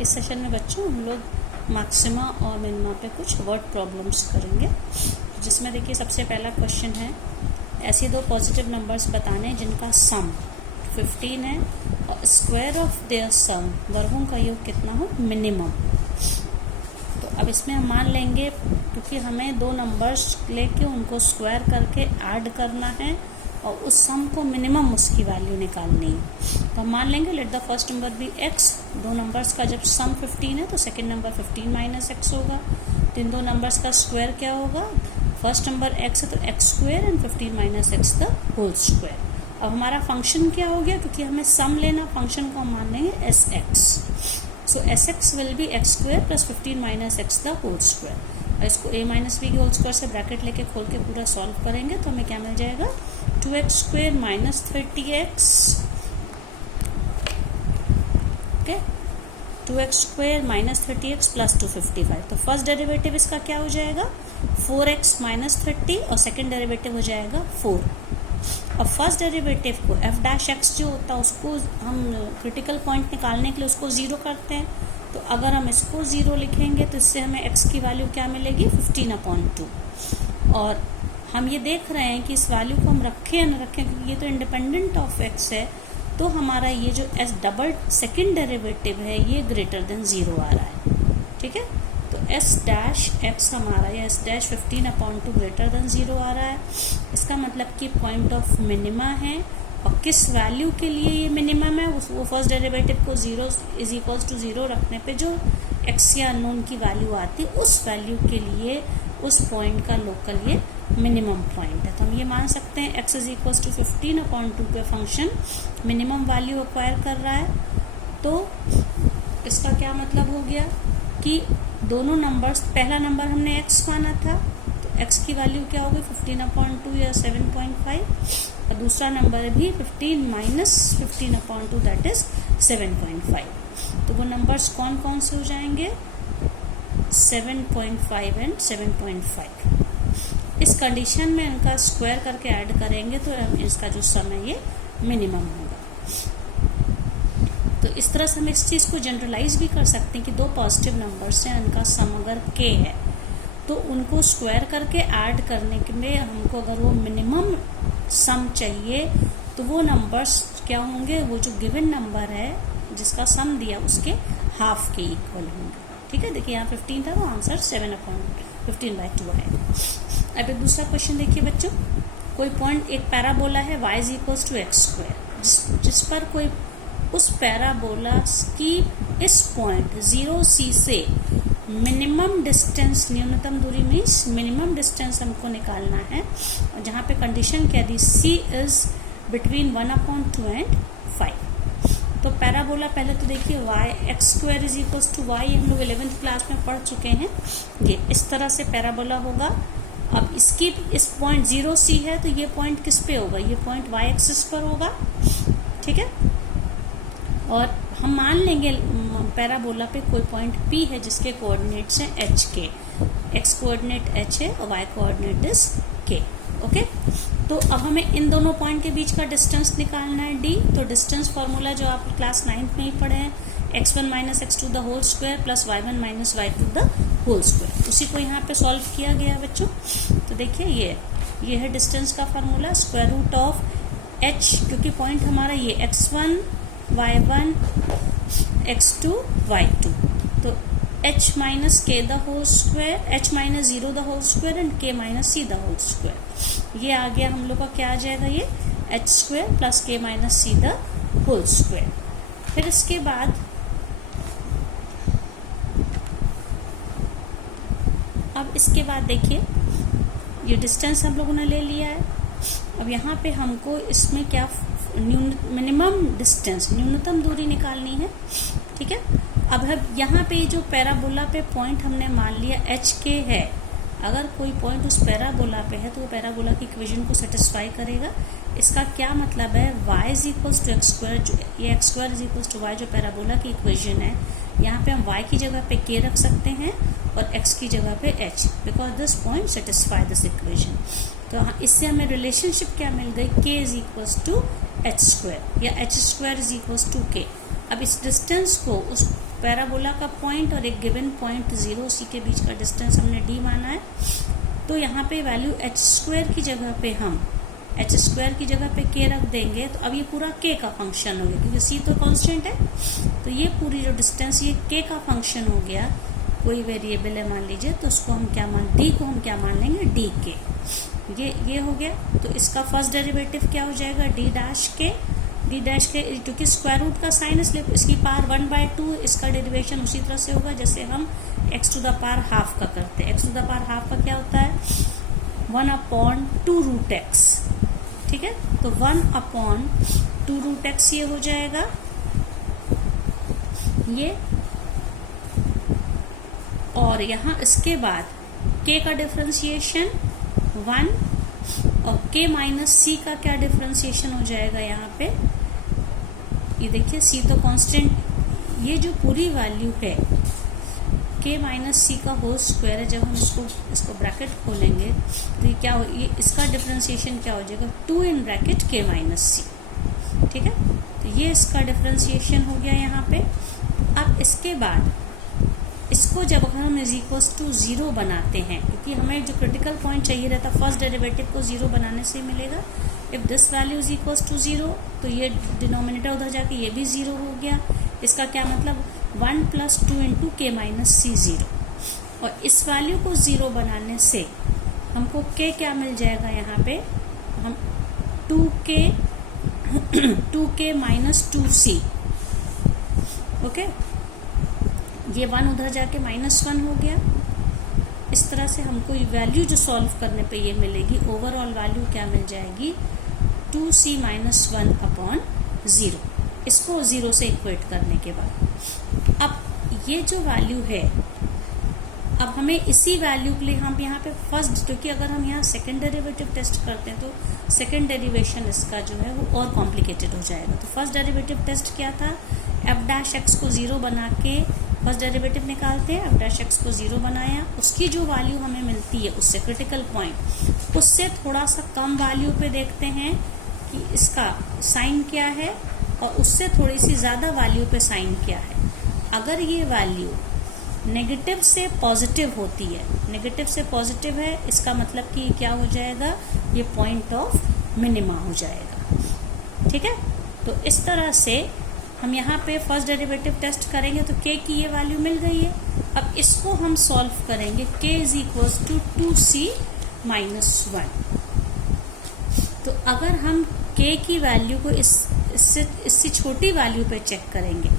इस सेशन में बच्चों हम लोग मैक्सिमा और मिनिमा पे कुछ वर्ड प्रॉब्लम्स करेंगे, जिसमें देखिए सबसे पहला क्वेश्चन है, ऐसे दो पॉजिटिव नंबर्स बताने जिनका सम 15 है और स्क्वायर ऑफ देयर सम वर्गों का योग कितना हो मिनिमम। तो अब इसमें हम मान लेंगे क्योंकि हमें दो नंबर्स लेके उनको स्क्वायर करके ऐड करना है और उस सम को मिनिमम उसकी वैल्यू निकालनी है। तो हम मान लेंगे let the first number be x। दो नंबर्स का जब सम 15 है तो सेकंड नंबर 15 माइनस x होगा। तो इन दो नंबर्स का स्क्वायर क्या होगा, फर्स्ट नंबर x है तो x square and 15 minus x the whole square. अब हमारा फंक्शन क्या हो गया, क्योंकि हमें सम लेना, फंक्शन को हम मान लेंगे sx। So sx will be x square plus 15 minus x the whole square. इसको a माइनस बी के होल स्क्वायर से ब्रैकेट लेके खोल के पूरा सॉल्व करेंगे तो हमें क्या मिल जाएगा, 2x square minus 30x, okay, 2x square minus 30x plus 255। तो फर्स्ट डेरिवेटिव इसका क्या हो जाएगा 4x माइनस 30 और सेकेंड डेरिवेटिव हो जाएगा 4। अब फर्स्ट डेरिवेटिव को f डैश x जो होता है उसको हम क्रिटिकल पॉइंट निकालने के लिए उसको 0 करते हैं। तो अगर हम इसको 0 लिखेंगे तो इससे हमें x की वैल्यू क्या मिलेगी 15/2। और हम ये देख रहे हैं कि इस वैल्यू को हम रखें या न रखें, क्योंकि ये तो इंडिपेंडेंट ऑफ x है, तो हमारा ये जो s डबल सेकेंड डेरिवेटिव है ये ग्रेटर देन 0 आ रहा है, ठीक है। तो s डैश x हमारा या s डैश 15/2 ग्रेटर देन 0 आ रहा है। इसका मतलब कि पॉइंट ऑफ मिनिमा है, और किस वैल्यू के लिए ये मिनिमम है, वो फर्स्ट डेरिवेटिव को 0 इज इक्वल्स टू 0 रखने पे जो x या अननोन की वैल्यू आती है उस वैल्यू के लिए उस पॉइंट का लोकल ये मिनिमम पॉइंट है। तो हम ये मान सकते हैं x इज इक्वल्स टू 15/2 पे फंक्शन मिनिमम वैल्यू एक्वायर कर रहा है। तो इसका क्या मतलब हो गया कि दोनों नंबर्स, पहला नंबर हमने x माना था तो x की वैल्यू क्या होगी 15/2 या 7.5, और दूसरा नंबर भी 15 माइनस 15/2 दैट इज 7.5। तो वो नंबर्स कौन कौन से हो जाएंगे 7.5 एंड 7.5। इस कंडीशन में इनका स्क्वायर करके ऐड करेंगे तो इसका जो सम है ये मिनिमम होगा। तो इस तरह से हम इस चीज़ को जनरलाइज भी कर सकते हैं कि दो पॉजिटिव नंबर्स हैं, उनका सम अगर k है तो उनको स्क्वायर करके ऐड करने के में हमको अगर वो मिनिमम सम चाहिए तो वो नंबर्स क्या होंगे, वो जो गिवन नंबर है जिसका सम दिया उसके हाफ के इक्वल होंगे, ठीक है। देखिए यहाँ 15 था तो आंसर 7/15/2 है। अब एक दूसरा क्वेश्चन देखिए बच्चों, कोई पॉइंट एक पैराबोला है y is equals to x square, जिस पर कोई उस पैराबोला की इस पॉइंट 0c से मिनिमम डिस्टेंस, न्यूनतम दूरी मीन्स मिनिमम डिस्टेंस हमको निकालना है, और जहाँ पे कंडीशन क्या दी c इज बिटवीन 1/2 एंड 5। तो पैराबोला पहले तो देखिए y x square is equals to y, हम लोग 11th क्लास में पढ़ चुके हैं। ये इस तरह से पैराबोला होगा। अब इसकी इस पॉइंट 0c है तो ये पॉइंट किस पे होगा, ये पॉइंट y एक्सिस पर होगा, ठीक है। और हम मान लेंगे पैराबोला पे कोई पॉइंट P है जिसके कोऑर्डिनेट्स हैं h के, x कोऑर्डिनेट h है और y coordinate is k, okay. तो अब हमें इन दोनों पॉइंट के बीच का डिस्टेंस निकालना है d। तो डिस्टेंस फार्मूला जो आप क्लास 9th में ही पढ़े हैं, x1 minus x2 the whole square plus y1 minus y2 the whole square, उसी को यहाँ पे सॉल्व किया गया बच्चों। तो देखिए ये है डिस्टेंस का formula, square root of h, क्योंकि पॉइंट हमारा ये x1 y1 x2 y2, तो h minus k the whole square, h minus 0 the whole square and k minus c the whole square. ये आ गया हम लोग का क्या आ जाएगा, ये h square plus k minus c the whole square. फिर इसके बाद अब इसके बाद देखिए ये डिस्टेंस हम लोगों ने ले लिया है। अब यहाँ पे हमको इसमें क्या मिनिमम डिस्टेंस, न्यूनतम दूरी निकालनी है, ठीक है। अब यहाँ पे जो पैराबोला पे पॉइंट हमने मान लिया एच के है, अगर कोई पॉइंट उस पैराबोला पे है तो वो पैराबोला की इक्वेशन को सेटिस्फाई करेगा। इसका क्या मतलब है, y is equals to x square, जो ये x square is equals to y जो पैराबोला की इक्वेशन है, यहाँ पे हम y की जगह पे k रख सकते हैं और x की जगह पे h, because this point satisfy this equation. तो इससे हमें रिलेशनशिप क्या मिल गई, k is equals to h square या h square is equals to k। अब इस डिस्टेंस को उस पैराबोला का पॉइंट और एक गिवन पॉइंट 0 सी के बीच का डिस्टेंस हमने d माना है। तो यहाँ पे वैल्यू h स्क्वायर की जगह पे हम h स्क्वायर की जगह पे k रख देंगे, तो अब ये पूरा k का फंक्शन हो गया क्योंकि c तो कांस्टेंट है। तो ये पूरी जो डिस्टेंस ये k का फंक्शन हो गया, कोई वेरिएबल है मान लीजिए, तो उसको हम क्या मान d को हम क्या मान लेंगे dk। ये हो गया। तो इसका फर्स्ट डेरिवेटिव क्या हो जाएगा d डैश के क्योंकि स्क्वायर रूट का साइन इसलिए इसकी पावर 1/2, इसका डेरिवेशन उसी तरह से होगा जैसे हम x to the power half का करते हैं। x to the power half का क्या होता है 1/2√x, ठीक है। तो 1/2√x ये हो जाएगा ये, और यहाँ इसके बाद k का डिफरेंशिएशन 1 और k माइनस c का क्या डिफरेंशिएशन हो जाएगा यहाँ पे, ये देखिए c तो कांस्टेंट, ये जो पूरी वैल्यू है k माइनस सी का होल स्क्वायर है, जब हम इसको ब्रैकेट खोलेंगे तो ये क्या हो, ये इसका डिफरेंशिएशन क्या हो जाएगा 2 इन ब्रैकेट k माइनस सी, ठीक है। तो ये इसका डिफरेंशिएशन हो गया यहाँ पे। अब इसके बाद इसको जब हम इज इक्वल्स टू 0 बनाते हैं, क्योंकि हमें जो क्रिटिकल पॉइंट चाहिए रहता फर्स्ट डेरिवेटिव को 0 बनाने से मिलेगा। If this value is equals to 0, तो ये डिनोमिनेटर उधर जाके ये भी 0 हो गया। इसका क्या मतलब 1 + 2 × k माइनस सी 0, और इस वैल्यू को 0 बनाने से हमको k क्या मिल जाएगा यहाँ पे, हम 2k माइनस 2c, ओके। ये 1 उधर जाके -1 हो गया। इस तरह से हमको ये वैल्यू जो सॉल्व करने पे ये मिलेगी, ओवरऑल वैल्यू क्या मिल जाएगी 2c - 1/0, इसको 0 से इक्वेट करने के बाद। अब ये जो वैल्यू है, अब हमें इसी वैल्यू के लिए हम यहाँ पे फर्स्ट, क्योंकि अगर हम यहाँ सेकेंड डेरिवेटिव टेस्ट करते हैं तो सेकेंड डेरिवेशन इसका जो है वो और कॉम्प्लिकेटेड हो जाएगा। तो फर्स्ट डेरिवेटिव टेस्ट क्या था, f' को 0 बना के फर्स्ट डेरिवेटिव निकालते हैं। f' को 0 बनाया, उसकी जो वैल्यू हमें मिलती है उससे क्रिटिकल पॉइंट, उससे थोड़ा सा कम वैल्यू पे देखते हैं कि इसका साइन क्या है, और उससे थोड़ी सी ज़्यादा वैल्यू पे साइन क्या है। अगर ये वैल्यू नेगेटिव से पॉजिटिव होती है, नेगेटिव से पॉजिटिव है, इसका मतलब कि क्या हो जाएगा, ये पॉइंट ऑफ मिनिमा हो जाएगा, ठीक है। तो इस तरह से हम यहाँ पे फर्स्ट डेरिवेटिव टेस्ट करेंगे तो k की ये वैल्यू मिल गई है। अब इसको हम सॉल्व करेंगे, k = 2c - 1। तो अगर हम k की वैल्यू को इससे छोटी वैल्यू पे चेक करेंगे,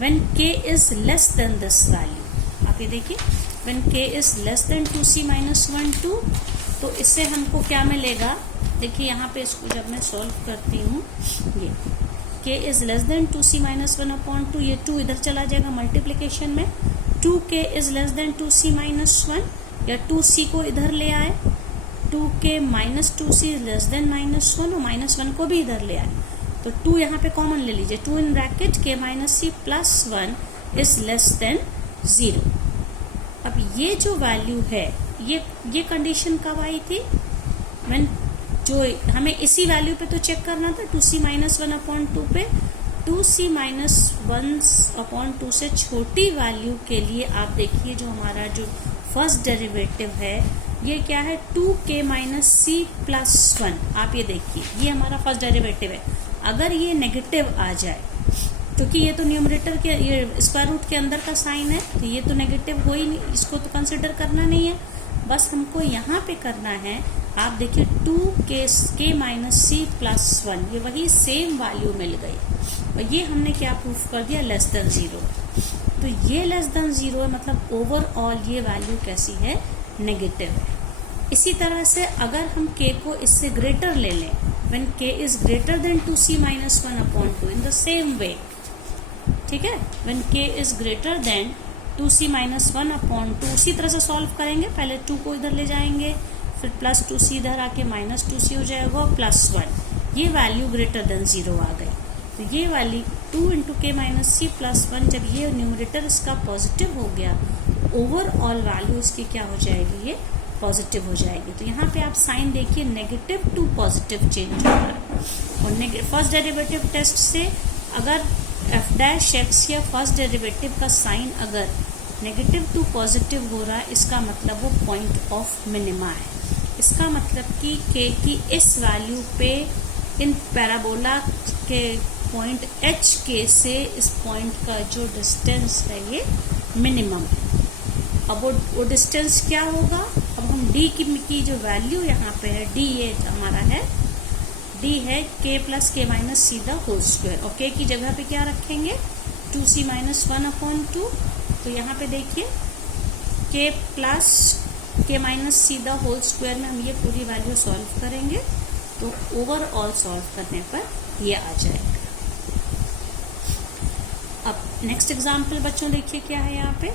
when k is less then this value, आप ये देखिए when k is less then 2c - 1 2, तो इससे हमको क्या मिलेगा, देखिए यहाँ पे इसको जब मैं सॉल्व करती हूँ, ये k is less then 2c - 1/2, ये 2 इधर चला जाएगा मल्टीप्लिकेशन में, 2k is less then 2c - 1, या 2c को इधर ले आए, 2k minus 2c is less then -1, और -1 को भी इधर ले आए, तो 2 यहाँ पे कॉमन ले लीजिए, 2 in bracket k minus c plus 1 is less than 0। अब ये जो वैल्यू है, ये कंडीशन कब आई थी, व्हेन जो हमें इसी वैल्यू पे तो चेक करना था 2c - 1/2 पे, 2c - 1/2 से छोटी वैल्यू के लिए आप देखिए जो हमारा जो फर्स्ट डेरिवेटिव है ये क्या है 2k माइनस सी प्लस 1। आप ये देखिए ये हमारा फर्स्ट डेरिवेटिव है। अगर ये नेगेटिव आ जाए, क्योंकि ये तो न्यूमरेटर के ये स्क्वायर रूट के अंदर का साइन है, तो ये तो नेगेटिव हो ही नहीं, इसको तो कंसिडर करना नहीं है। बस हमको यहाँ पे करना है, आप देखिए 2k माइनस सी प्लस 1, ये वही सेम वैल्यू मिल गई, और ये हमने क्या प्रूफ कर दिया लेस देन 0। तो ये लेस देन 0 है, मतलब ओवरऑल ये वैल्यू कैसी है, नेगेटिव है। इसी तरह से अगर हम k को इससे ग्रेटर ले लें, when k is greater than 2c - 1/2 in the same way, ठीक है, when k is greater than 2c - 1/2 उसी तरह से सॉल्व करेंगे। पहले 2 को इधर ले जाएंगे, फिर प्लस 2c इधर आके माइनस 2c हो जाएगा, और प्लस 1, ये वैल्यू ग्रेटर देन 0 आ गई। तो ये वाली 2 × k माइनस सी प्लस 1, जब ये न्यूमरेटर इसका पॉजिटिव हो गया, ओवरऑल वैल्यू इसकी क्या हो जाएगी, ये पॉजिटिव हो जाएगी। तो यहाँ पे आप साइन देखिए नेगेटिव टू पॉजिटिव चेंज हो रहा है। और फर्स्ट डेरिवेटिव टेस्ट से अगर एफ डैश एक्स या फर्स्ट डेरिवेटिव का साइन अगर नेगेटिव टू पॉजिटिव हो रहा है, इसका मतलब वो पॉइंट ऑफ मिनिमा है। इसका मतलब कि के की इस वैल्यू पे इन पैराबोला के पॉइंट एच के से इस पॉइंट का जो डिस्टेंस है ये मिनिमम है। अब वो डिस्टेंस क्या होगा, अब हम डी की जो वैल्यू यहाँ पे है, डी ये हमारा है, डी है k plus k minus c the whole square, और के की जगह पे क्या रखेंगे 2c माइनस 1/2। तो यहाँ पे देखिए k plus k minus c the whole square में हम ये पूरी वैल्यू सॉल्व करेंगे तो ओवरऑल सॉल्व करने पर ये आ जाएगा। अब नेक्स्ट एग्जाम्पल बच्चों देखिए क्या है यहाँ पे।